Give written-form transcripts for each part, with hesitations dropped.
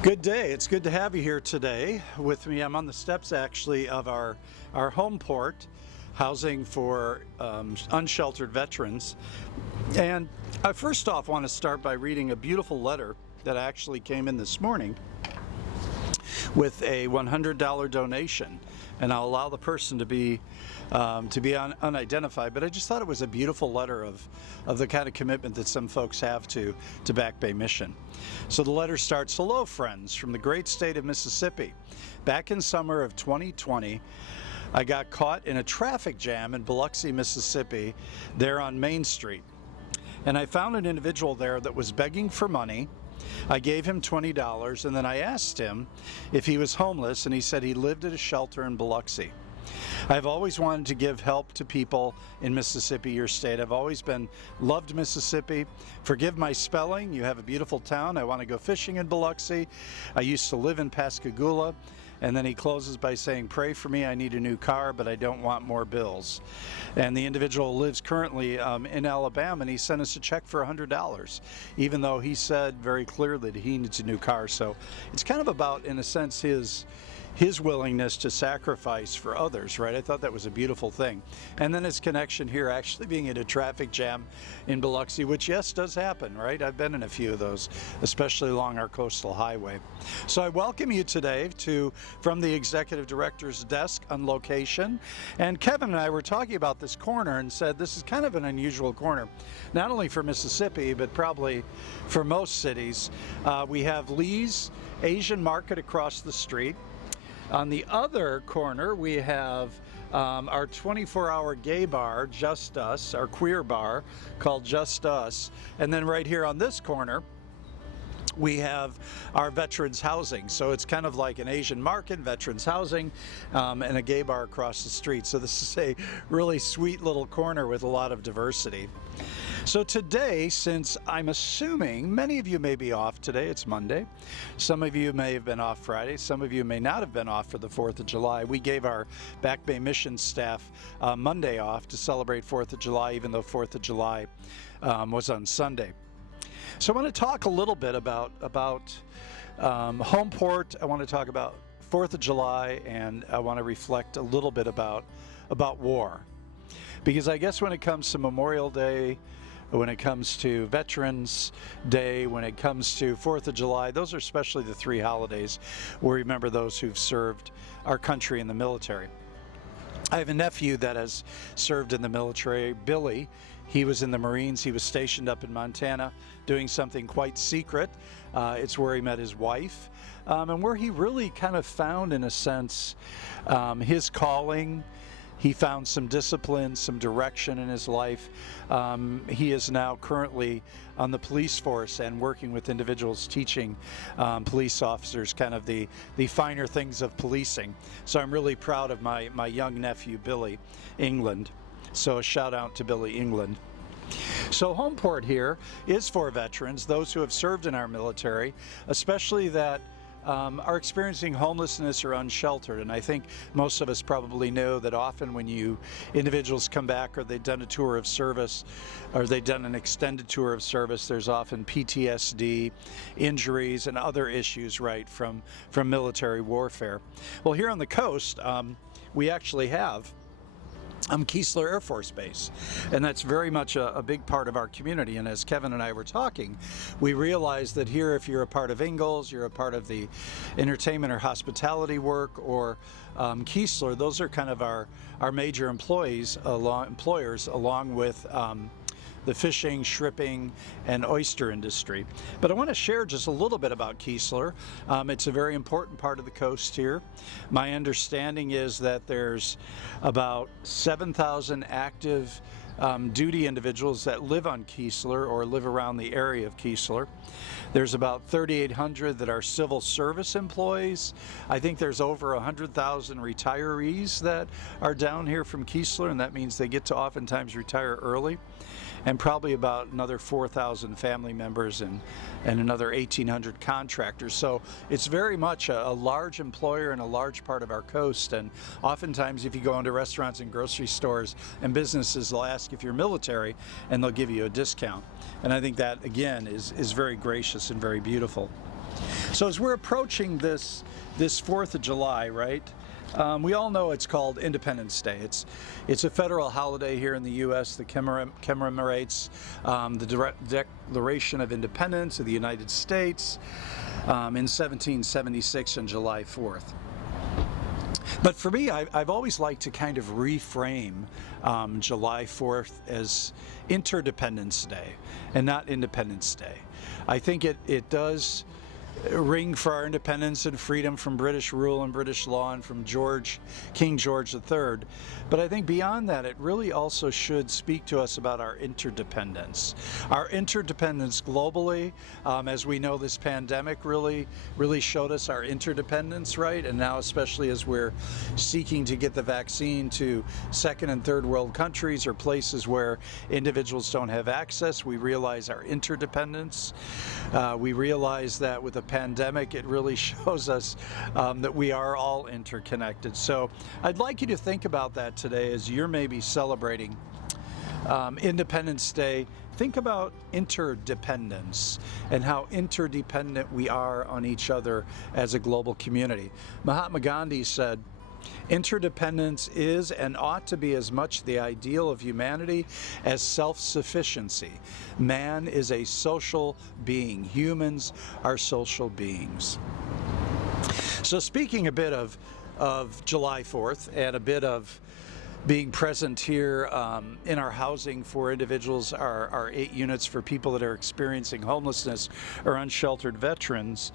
Good day. It's good to have you here today with me. I'm on the steps actually of our home port, housing for unsheltered veterans. And I first off want to start by reading a beautiful letter that actually came in this morning with a $100 donation. And I'll allow the person to be unidentified, but I just thought it was a beautiful letter of the kind of commitment that some folks have to Back Bay Mission. So the letter starts, "Hello friends from the great state of Mississippi. Back in summer of 2020, I got caught in a traffic jam in Biloxi, Mississippi, there on Main Street. And I found an individual there that was begging for money. I gave him $20 and then I asked him if he was homeless, and he said he lived at a shelter in Biloxi. I've always wanted to give help to people in Mississippi, your state. I've always loved Mississippi. Forgive my spelling. You have a beautiful town. I want to go fishing in Biloxi. I used to live in Pascagoula." And then he closes by saying, "Pray for me. I need a new car, but I don't want more bills." And the individual lives currently in Alabama, and he sent us a check for $100, even though he said very clearly that he needs a new car. So it's kind of about, in a sense, his willingness to sacrifice for others, right? I thought that was a beautiful thing. And then his connection here actually being in a traffic jam in Biloxi, which yes, does happen, right? I've been in a few of those, especially along our coastal highway. So I welcome you today from the Executive Director's desk on location. And Kevin and I were talking about this corner and said this is kind of an unusual corner, not only for Mississippi, but probably for most cities. We have Lee's Asian Market across the street. On the other corner, we have our 24-hour gay bar, Just Us, our queer bar called Just Us. And then right here on this corner, we have our veterans housing. So it's kind of like an Asian market, veterans housing, and a gay bar across the street. So this is a really sweet little corner with a lot of diversity. So today, since I'm assuming many of you may be off today, it's Monday. Some of you may have been off Friday. Some of you may not have been off for the 4th of July. We gave our Back Bay Mission staff Monday off to celebrate 4th of July, even though 4th of July was on Sunday. So I want to talk a little bit about home port. I want to talk about 4th of July, and I want to reflect a little bit about war. Because I guess when it comes to Memorial Day, when it comes to Veterans Day, when it comes to 4th of July, those are especially the three holidays where we remember those who've served our country in the military. I have a nephew that has served in the military, Billy. He was in the Marines. He was stationed up in Montana doing something quite secret. It's where he met his wife, and where he really kind of found, in a sense, his calling. He found some discipline, some direction in his life. He is now currently on the police force and working with individuals, teaching police officers kind of the finer things of policing. So I'm really proud of my young nephew, Billy England. So a shout out to Billy England. So home port here is for veterans, those who have served in our military, especially that are experiencing homelessness or unsheltered. And I think most of us probably know that often when individuals come back, or they've done a tour of service, or they've done an extended tour of service, there's often PTSD, injuries, and other issues, right, from military warfare. Well, here on the coast, we actually have Keesler Air Force Base, and that's very much a big part of our community. And as Kevin and I were talking, we realized that here, if you're a part of Ingalls, you're a part of the entertainment or hospitality work, or Keesler, those are kind of our major employers, along with the fishing, shrimping, and oyster industry. But I want to share just a little bit about Keesler. It's a very important part of the coast here. My understanding is that there's about 7,000 active duty individuals that live on Keesler or live around the area of Keesler. There's about 3,800 that are civil service employees. I think there's over 100,000 retirees that are down here from Keesler, and that means they get to oftentimes retire early. And probably about another 4,000 family members and another 1,800 contractors. So it's very much a large employer and a large part of our coast. And oftentimes if you go into restaurants and grocery stores and businesses, they'll ask if you're military and they'll give you a discount. And I think that, again, is very gracious and very beautiful. So as we're approaching this 4th of July, right? We all know it's called Independence Day. It's a federal holiday here in the U.S. that commemorates the Declaration of Independence of the United States in 1776 on July 4th. But for me, I've always liked to kind of reframe July 4th as Interdependence Day and not Independence Day. I think it does ring for our independence and freedom from British rule and British law and from King George III. But I think beyond that, it really also should speak to us about our interdependence. Our interdependence globally, as we know, this pandemic really showed us our interdependence, right? And now, especially as we're seeking to get the vaccine to second and third world countries or places where individuals don't have access, we realize our interdependence. We realize that with a pandemic, it really shows us that we are all interconnected. So I'd like you to think about that today as you're maybe celebrating Independence Day. Think about interdependence and how interdependent we are on each other as a global community. Mahatma Gandhi said, "Interdependence is and ought to be as much the ideal of humanity as self-sufficiency. Man is a social being. Humans are social beings." So speaking a bit of July 4th and a bit of being present here in our housing for individuals, our 8 units for people that are experiencing homelessness or unsheltered veterans.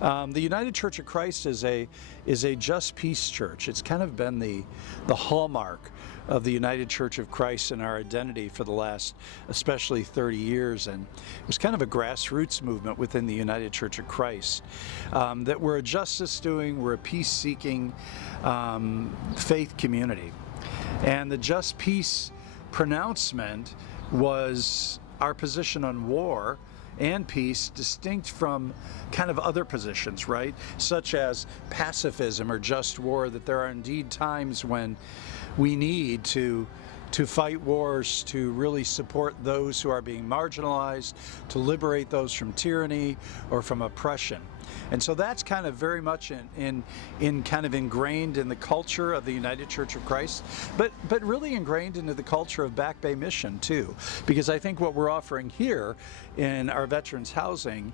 The United Church of Christ is a just peace church. It's kind of been the hallmark of the United Church of Christ and our identity for the last especially 30 years. And it was kind of a grassroots movement within the United Church of Christ, that we're a justice-doing, we're a peace-seeking faith community. And the Just Peace pronouncement was our position on war and peace, distinct from kind of other positions, right? Such as pacifism or just war, that there are indeed times when we need to fight wars, to really support those who are being marginalized, to liberate those from tyranny or from oppression. And so that's kind of very much in kind of ingrained in the culture of the United Church of Christ, but really ingrained into the culture of Back Bay Mission too, because I think what we're offering here in our veterans housing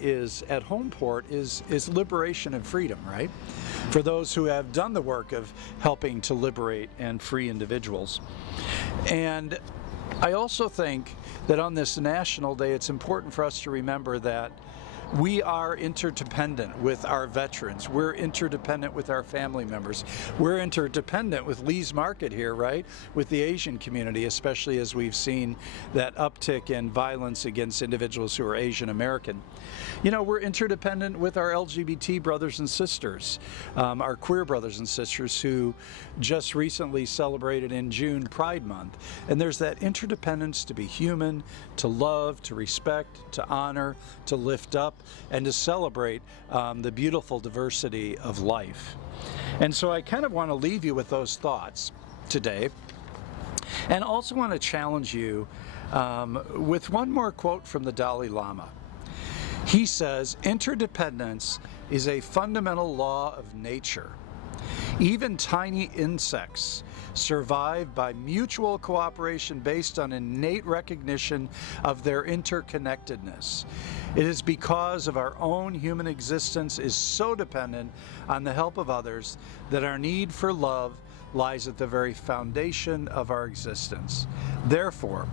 is at Homeport is liberation and freedom, right? For those who have done the work of helping to liberate and free individuals. And I also think that on this National Day, it's important for us to remember that we are interdependent with our veterans. We're interdependent with our family members. We're interdependent with Lee's Market here, right? With the Asian community, especially as we've seen that uptick in violence against individuals who are Asian American. You know, we're interdependent with our LGBT brothers and sisters, our queer brothers and sisters who just recently celebrated in June Pride Month. And there's that interdependence to be human, to love, to respect, to honor, to lift up, and to celebrate the beautiful diversity of life. And so I kind of want to leave you with those thoughts today, and also want to challenge you with one more quote from the Dalai Lama. He says, "Interdependence is a fundamental law of nature. Even tiny insects survive by mutual cooperation based on innate recognition of their interconnectedness. It is because of our own human existence is so dependent on the help of others that our need for love lies at the very foundation of our existence. Therefore,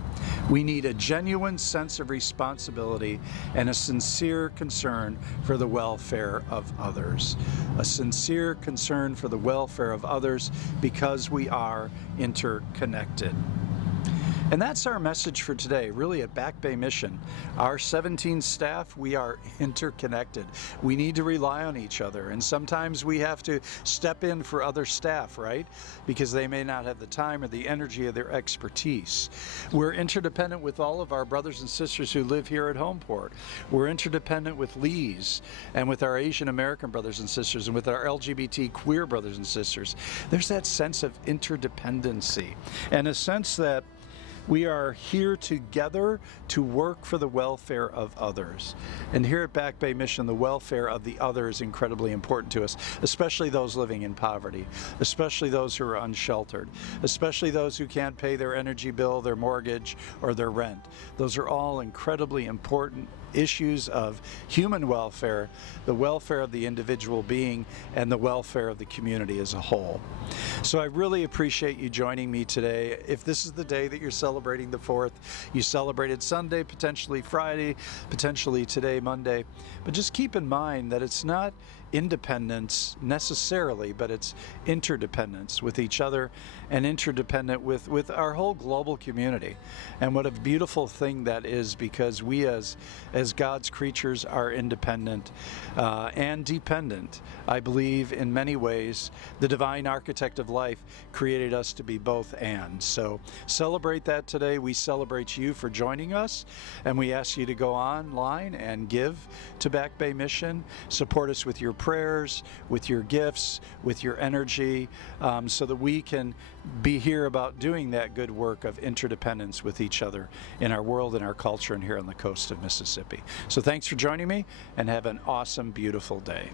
we need a genuine sense of responsibility and a sincere concern for the welfare of others. A sincere concern for the welfare of others because we are interconnected." And that's our message for today, really at Back Bay Mission. Our 17 staff, we are interconnected. We need to rely on each other, and sometimes we have to step in for other staff, right? Because they may not have the time or the energy or their expertise. We're interdependent with all of our brothers and sisters who live here at Homeport. We're interdependent with Lee's and with our Asian American brothers and sisters and with our LGBT queer brothers and sisters. There's that sense of interdependency and a sense that We are here together to work for the welfare of others. And here at Back Bay Mission, the welfare of the other is incredibly important to us, especially those living in poverty, especially those who are unsheltered, especially those who can't pay their energy bill, their mortgage, or their rent. Those are all incredibly important issues of human welfare, the welfare of the individual being, and the welfare of the community as a whole. So I really appreciate you joining me today. If this is the day that you're celebrating the 4th, you celebrated Sunday, potentially Friday, potentially today, Monday, but just keep in mind that it's not independence necessarily, but it's interdependence with each other and interdependent with our whole global community. And what a beautiful thing that is, because we as God's creatures are independent and dependent. I believe in many ways the divine architect of life created us to be both and. So celebrate that today. We celebrate you for joining us, and we ask you to go online and give to Back Bay Mission. Support us with your prayers, with your gifts, with your energy, so that we can be here about doing that good work of interdependence with each other in our world and our culture and here on the coast of Mississippi. So thanks for joining me, and have an awesome, beautiful day.